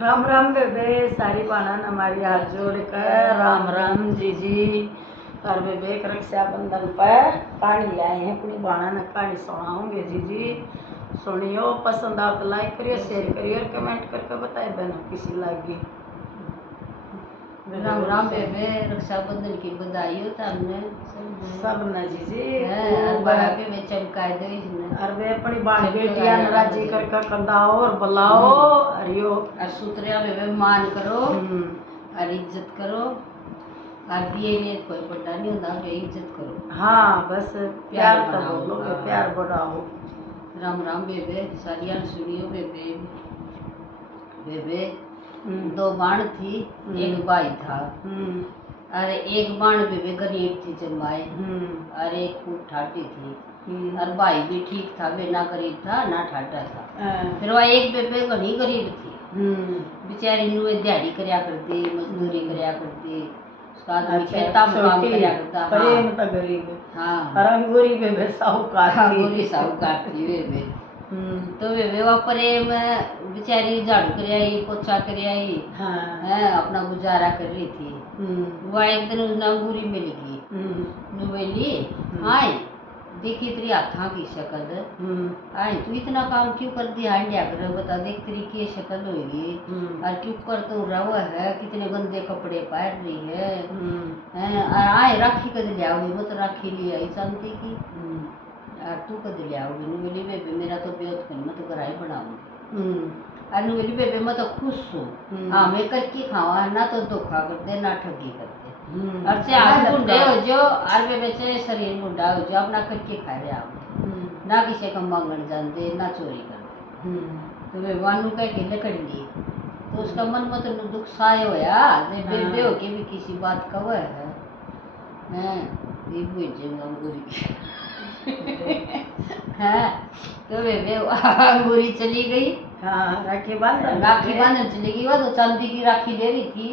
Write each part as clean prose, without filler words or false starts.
राम राम बेबे, सारी बाणन हमारी हाथ जोड़ कर राम राम जी। और बेबे रक्षाबंधन पर कहानी लाए हैं अपनी बाणन कहानी सुनाऊंगे जी। सुनियो, पसंद आओ तो लाइक करियो, शेयर करियो और कमेंट करके बताए बहनों किसी लगी। राम राम बेबे, रक्षाबंधन की बधाई हो तुमने सब न जी। में चमकाए दो इसने और वे अपनी बाण बेटियां नाराजी करके कंदाओ और बुलाओ अरियो और सूत्रिया बेबे मान करो और इज्जत करो और दिए ने कोई बड़ा नहीं होता, बे इज्जत करो। हाँ बस प्यार तो बोलो, प्यार बढ़ाओ। राम राम बेबे, सारिया सुनियो बेबे। बेबे दो बाण थी, एक भाई था। अरे एक बाण बेबे गरीब थी जमाए, और एक खूब ठाटी थी। और भाई भी ठीक था, वे ना गरीब था ना ठाटा था। फिर वह एक बेबे घनी गरीब थी, बेचारी नुए दिहाड़ी करया करती, मजदूरी करया करती, उसका आदमी खेता में काम करया करता। प्रेम तो गरीब, हाँ अंगूरी बेबे साहूकार थी, अंगूरी साहूकार थी बेबे। तो बेबे वह प्रेम बेचारी झाड़ू कर आई, पोछा कर आई, अपना गुजारा कर रही थी। वह एक दिन उसने अंगूरी मिल गई, बोली हाय देखी तेरी हाथा की शक्ल, आए तू इतना काम क्यों कर दिया इंडिया कर, बता देख तेरी की शक्ल होगी और क्यों कर तो रहा है, कितने गंदे कपड़े पहन रही है। आए राखी कद ले आओगी, मैं तो राखी ले आई चांदी की, तू कद ले आओगी। बोली बेबे मेरा तो ब्योत कर, मैं तो घर ही बनाऊंगी। अनु बोली बेबे मैं तो खुश हूँ, हाँ मैं करके खावा ना तो धोखा कर दे ना ठगी कर दे, और से आप बुढ़े हो जो और बेबे से शरीर बुढ़ा हो जो, अपना करके खा रहे आप, ना किसी का मांगन जानते ना चोरी करते। तो वे वानू कह के लकड़ ली, तो उसका मन मत दुख साय होया, जब बेबे हो के भी किसी बात का वह है ये बुझे हाँ। तो बेबे अंगूरी चली गई, राखी बांधन चली गई। वो तो चांदी की राखी ले रही थी।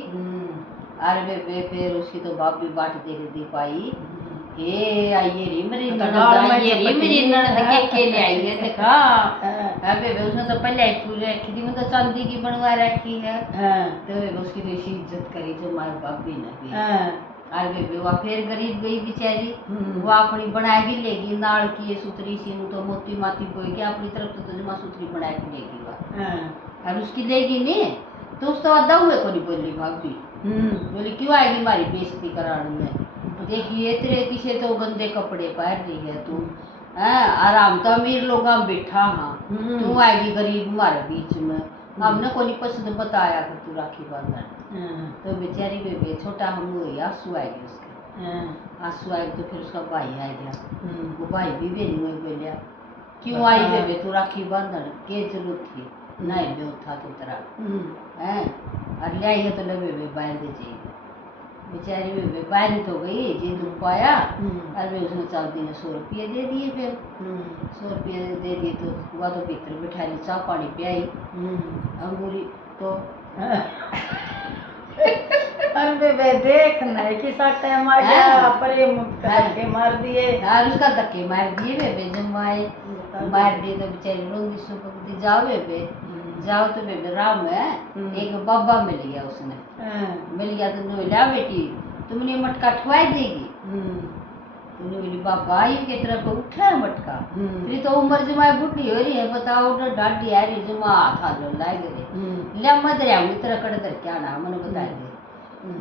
अरे बेबे फिर उसकी तो बाप भी बाट दे पाई, ये आइए री मेरी ननद, आइए री मेरी ननद के ले आई है देखा। बेबे उसने तो पहले ही फूल रखी थी, मतलब चांदी की बनवा रखी है। तो बेबे उसकी तो इसी इज्जत करी जो हमारे बाप भी नहीं। अरे बेबे वह फिर गरीब गई बेचारी, वो अपनी बना के लेगी नाल की सुतरी सी, तो मोती माती कोई के अपनी तरफ तो जमा सुतरी बना के लेगी वह, और उसकी लेगी नहीं तो उसको अदा हुए को नहीं बोली भाभी, बोली क्यों आएगी हमारी बेइज्जती कराने में, देखिए तेरे किसे तो गंदे कपड़े पहन रही है तू, आराम तो अमीर लोग बैठा हाँ, तू आएगी गरीब हमारे बीच में, हमने कोई पसंद बताया कि तू राखी बांधन। तो बेचारी बेबे छोटा हम हुई, आंसू आए गए उसके, आंसू आए तो फिर उसका भाई आ गया, वो भाई भी बेनी में बोलिया क्यों आई बेबे तू राखी बांधन, के जरूरत थी ना ब्यो था तो तेरा है, और ले आई तो ले बेबे बांध दे। बेचारी बेबे बांध तो गई जी दुख पाया, और वे उसने चांदी ने 100 रुपये दे दिए, फिर 100 रुपये दे दिए तो वह तो भीतर बिठाई चाह पानी पियाई अंगूरी तो अरे बेबे देख नहीं कि साटे मार गया, प्रेम धक्के मार दिए, उसका धक्के मार दिए बेबे, जमाए मार दिए तो बेचारी रोंदी सुपकती जाओ बेबे, जाओ तो बेबे राम है एक बाबा मिल गया, उसने मिल गया तो बोला बेटी तुमने मटका ठुआ देगी, तुमने बोली बाबा ये की तरफ उठा है मटका, फिर तो उम्र जमाए बुढ़ी हो रही है बताओ, डाढ़ी आ रही जमा हाथ लाए गए ले मत रहा तरह कड़ कर क्या ना मैंने बता दे,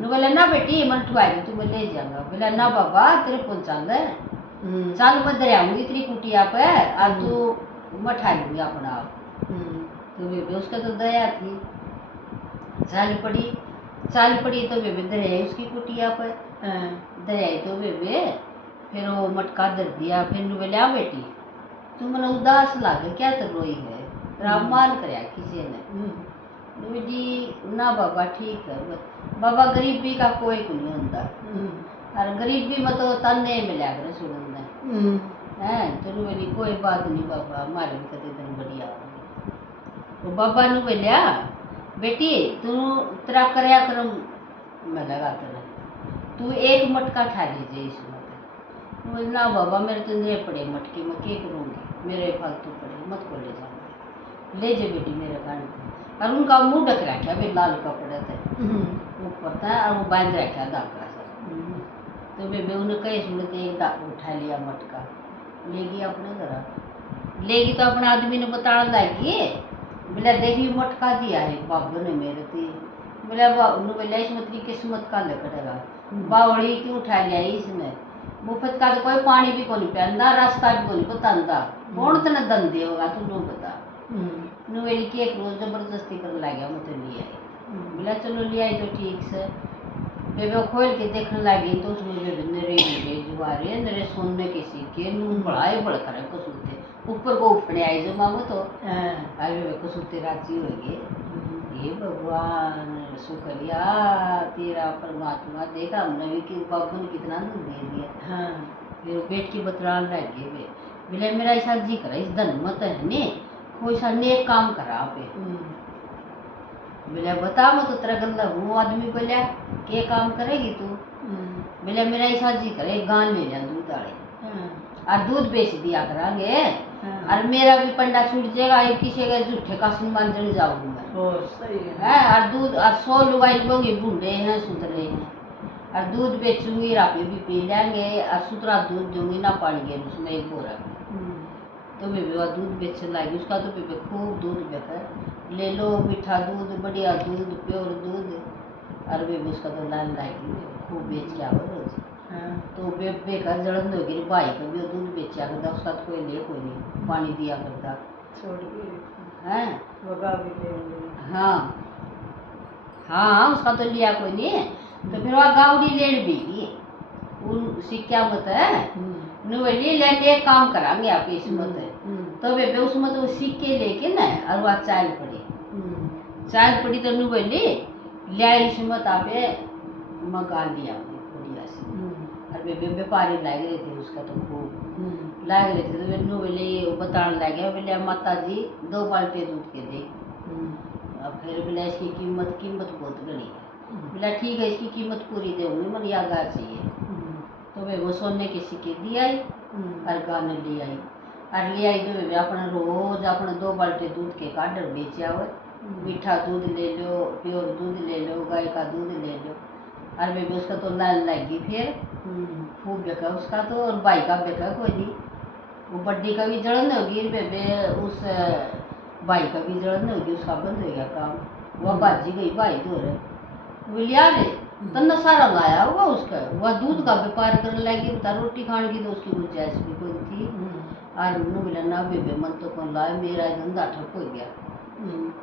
बोला ना बेटी मन ठुआ दी तुम्हें ले जाऊंगा, बोला ना बाबा तेरे पहुंचा दे चल मत रहा तेरी कुटिया पे और तू मठा लूंगी अपना आप। तो बेबे उसका तो दया थी, चाल पड़ी तो बेबे दरिया उसकी कुटिया पर दरिया तो बेबे फिर वो मटका दर दिया, फिर बोला बेटी तू मैंने उदास लागे क्या तो रोई है, रामान कराया किसी ने, बेटी ना बाबा ठीक है, बाबा गरीबी का कोई को नहीं होता, और गरीबी में तो तन्ने मिला कर सुनंदा है, तो बोली कोई बात नहीं बाबा हमारे भी कदे दिन बढ़िया। वो बाबा ने बोलिया बेटी तू तेरा करया करम मैं लगा तेरा, तू एक मटका ठा लीजिए इसमें, बोले ना बाबा मेरे तो नहीं पड़े मटके, मैं क्या करूँगी मेरे फालतू पड़े मत को ले जाऊँगी, ले जा बेटी मेरे कान को, और उनका मुंह ढक रखा है लाल कपड़े थे ऊपर था और वो बांध रखा धागा से। तो बेबे उन्हें कई सुनते एक धागा उठा लिया मटका लेगी अपने घर लेगी तो अपने आदमी ने बताने लगी बोला देखी मटका दिया है बाबू ने मेरे थी बोला बोला इसमें तेरी किस्मत का लकड़ेगा बावड़ी क्यों उठा लिया इसने मुफ्त का तो कोई पानी भी को नहीं पहनता रास्ता भी को नहीं बताता कौन तेने धंधे होगा तू लोग बता मेरी की एक रोज जबरदस्ती कर ला गया मुझे ले आई बोला चलो ले आई तो ठीक से बेबे खोल के देखने लगी तो उसमें नरे जुआरे नरे सोने के सिक्के नून बढ़ाए बड़ कर कसूते ऊपर को उठने आई जो मांगो तो अरे बेबे कसूते राजी हो गए ये भगवान शुक्रिया तेरा परमात्मा देखा हमने भी कि बाबू ने कितना दूध दे दिया। फिर पेट की बतरान रह गए वे बोले मेरा ऐसा जी करा इस धन मत है ने कोई सा नेक काम करा पे बोले बता मैं तो तेरा गंदा हूँ आदमी बोलिया क्या काम करेगी तू बोले मेरा ऐसा जी करे गान ले लिया दूध आड़े और दूध बेच दिया करांगे और मेरा भी पंडा छूट जाएगा किसी का झूठे का सम्मान जन जाऊंगा है और दूध और 100 लुगाई लोग बूढ़े हैं सुधरे हैं और दूध बेचूंगी रापे भी पी लेंगे और सुतरा दूध दूंगी ना पानी है उसमें एक बोरा तो बेबे वह दूध बेचने लगी उसका तो बेबे खूब दूध बेकर ले लो मीठा दूध बढ़िया दूध प्योर दूध और बेबे उसका तो लाइन लाएगी खूब बेच के आओ रोज तो बेबे का जड़न होगी भाई का भी दूध बेचा करता उसका तो कोई ले कोई नहीं पानी दिया करता है हाँ हाँ उसका तो लिया कोई नहीं तो फिर वह गावड़ी लेड़ भी उन सिक्का मत है नुवेली लेके एक काम करांगे आप इसमत है तो बेबे उसमें तो सिक्के लेके ना और वह चाल पड़ी तो नुवेली लिया इसमत आपे मकान लिया बढ़िया से और बेबे व्यापारी लाग रहे थे उसका तो खूब लाग रहे थे तो नुवेली बताने लगे बोले माता जी 2 बाल्टी दूध के दे अब फिर बोला इसकी कीमत बहुत बड़ी है बोला ठीक है इसकी कीमत पूरी दूंगी मन यागा चाहिए तो वे वो सोने के सिक्के दी आई और गाने ले आई और ले आई तो वे अपना रोज अपना 2 बाल्टी दूध के काडर बेचा हुआ मीठा दूध ले लो प्योर दूध ले लो गाय का दूध ले लो और वे उसका तो लाल लगी फिर खूब बेका उसका तो और भाई का बेका कोई नहीं वो बड्डी का भी जड़न होगी बेबे उस भाई का भी जड़न होगी उसका बंद हो गया काम वह बाजी गई भाई तो वो लिया रे तन्ना सारा लाया हुआ उसका वह दूध का व्यापार करने लगी बता रोटी खाने की तो उसकी गुंजाइश भी कोई थी और बोला ना बेबे मन तो कौन लाए मेरा धंधा ठप हो गया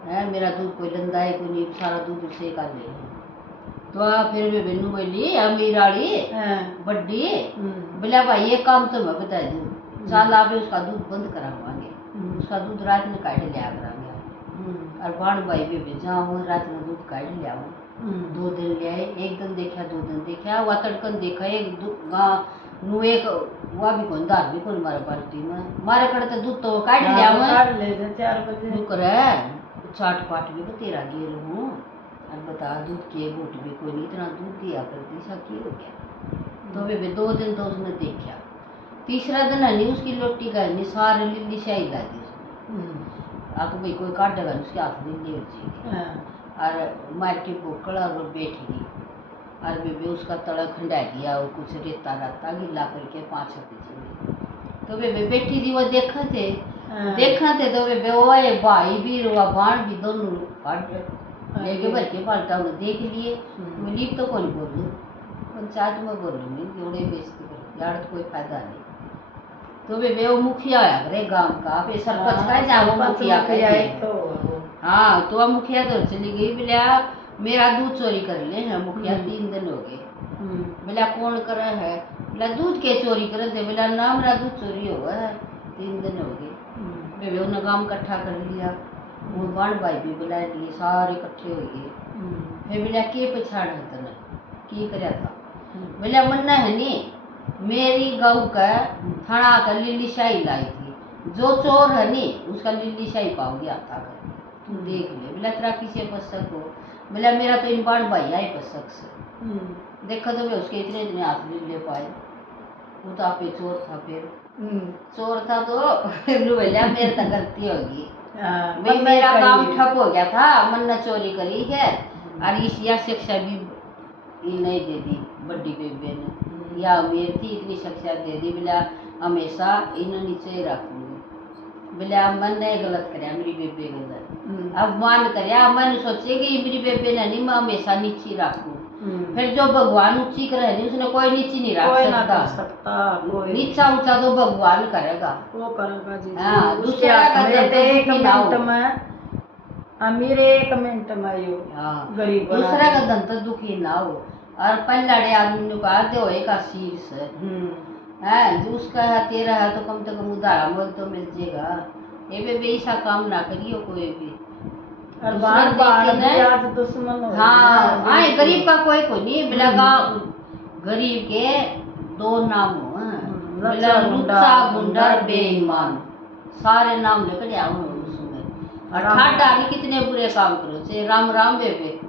है मेरा दूध कोई लंदा है कोई नहीं सारा दूध उससे का ले तो फिर बेबे नु बोली अमीर वाली बड्डी बोला भाई ये काम तो मैं बता दूँ साल आप उसका दूध बंद करावांगे उसका दूध रात में काट लिया करांगे और बाण भाई बेबे जहाँ वो रात में दूध काट लिया 2 दिन ले आए 1 दिन देखा 2 दिन देखा वह तड़कन देखा एक नु एक वह भी कौन दार भी कौन मारे पार्टी में मारे करते दूध तो काट लिया मैं 4 बजे करे चाट पाट भी तेरा गिर हूँ और बता दूध के बूट भी कोई नहीं इतना दूध दिया करती सा की हो गया तो बेबे 2 दिन तो उसने देखा तीसरा दिन है नहीं उसकी लोटी का नहीं सारे लिल्ली शाही ला दी उसने आप भाई कोई काटेगा उसके हाथ में ले जाएगी और मार के बोकड़ और वो बैठ गई और बेबे उसका तड़ा खंडा दिया और कुछ रेता राता गिला करके 5 पीछे तो बेबे बैठी थी वो देखा थे तो बेबे वो भाई भी रुआ बाण भी दोनों लेके भर के पलटा उन्हें देख लिए वो लीप तो कौन बोलूँ पंचायत में बोलूँगी जोड़े बेचती कर यार कोई फायदा नहीं तो बेबे वो मुखिया आया करे गांव का फिर सरपंच का जा वो मुखिया तो हाँ तो वह मुखिया तो चली गई बोला मेरा दूध चोरी कर ले है मुखिया 3 दिन हो गए बोला कौन करे है बोला दूध के चोरी करे थे बोला ना मेरा दूध चोरी हुआ है 3 दिन हो गए बेबे उन्हें गांव इकट्ठा कर लिया वो बाण भाई भी बुला लिए सारे इकट्ठे हो गए फिर बोला के पछाड़ है तने की करया था बोला मन्ना है नी मेरी गऊ का थाना का लिल्ली शाही लाई थी जो चोर है नी उसका लिल्ली शाही पाओ गया था तू देख ले बोला तेरा किसे पसक हो बोला मेरा तो इन बाण भाई आई पसक से देखा तो मैं उसके इतने हाथ लिल्ले पाए वो तो आप चोर था फिर चोर था तो बोला मेरे तक गलती होगी भाई मेरा काम ठप हो गया था, मन ने चोरी करी है और इस या शिक्षा भी ये नहीं दे दी बड़ी बेबे ने, या मेरी थी इतनी शिक्षा दे दी बोला हमेशा इन्हें नीचे ही रखूंगी, बोला मन ने गलत कराया मेरी बेबे गलत, अब मान कराया मन सोचे कि मेरी बेबे ने नहीं मैं हमेशा नीचे ही रखूँ, फिर जो भगवान ऊंची करे नहीं उसने कोई नीचे नहीं रख सकता, नीचा ऊंचा तो भगवान करेगा, वो करेगा जी। हाँ, दूसरा का एक मिनट में अमीर, एक मिनट में यो गरीब, दूसरा का धन तो दुखी ना हो, और पल्लाड़े आदमी ने कहा दे होए का शीर्ष है, जो उसका है तेरा है तो कम से कम उधारा मोल तो मिल जाएगा, ये भी ऐसा काम ना करियो कोई भी, और बार दुश्मन हो। हाँ आए गरीब का कोई नहीं बिला गाँव गरीब के दो नाम हो, बिला लुच्चा गुंडा बेईमान सारे नाम लेकर आओ उसमें, और ठाडा कितने बुरे काम करो से राम राम बेबे।